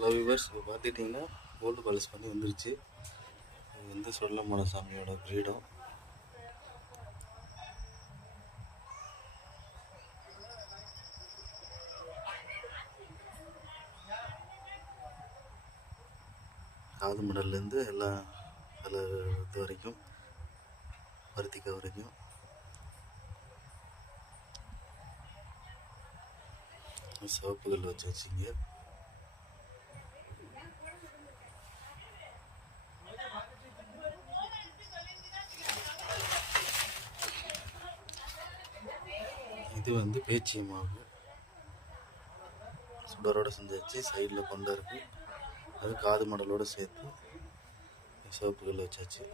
Hello viewers, இப்போ பார்த்துக்கிட்டிங்கன்னா gold polish பண்ணி வந்துருச்சு. இது வந்து சொல்லமான சாமியோட கிரீடம். காது மடல்லேருந்து எல்லா இது வரைக்கும் பருத்திக்கா வரைக்கும் சிவப்புகள் வச்சு வச்சிங்க. இது வந்து பேச்சி மாவு சுடரோடு செஞ்சாச்சு. சைடில் கொண்டை இருக்குது. அது காது மடலோடு சேர்த்து சிவப்புகள் வச்சாச்சு.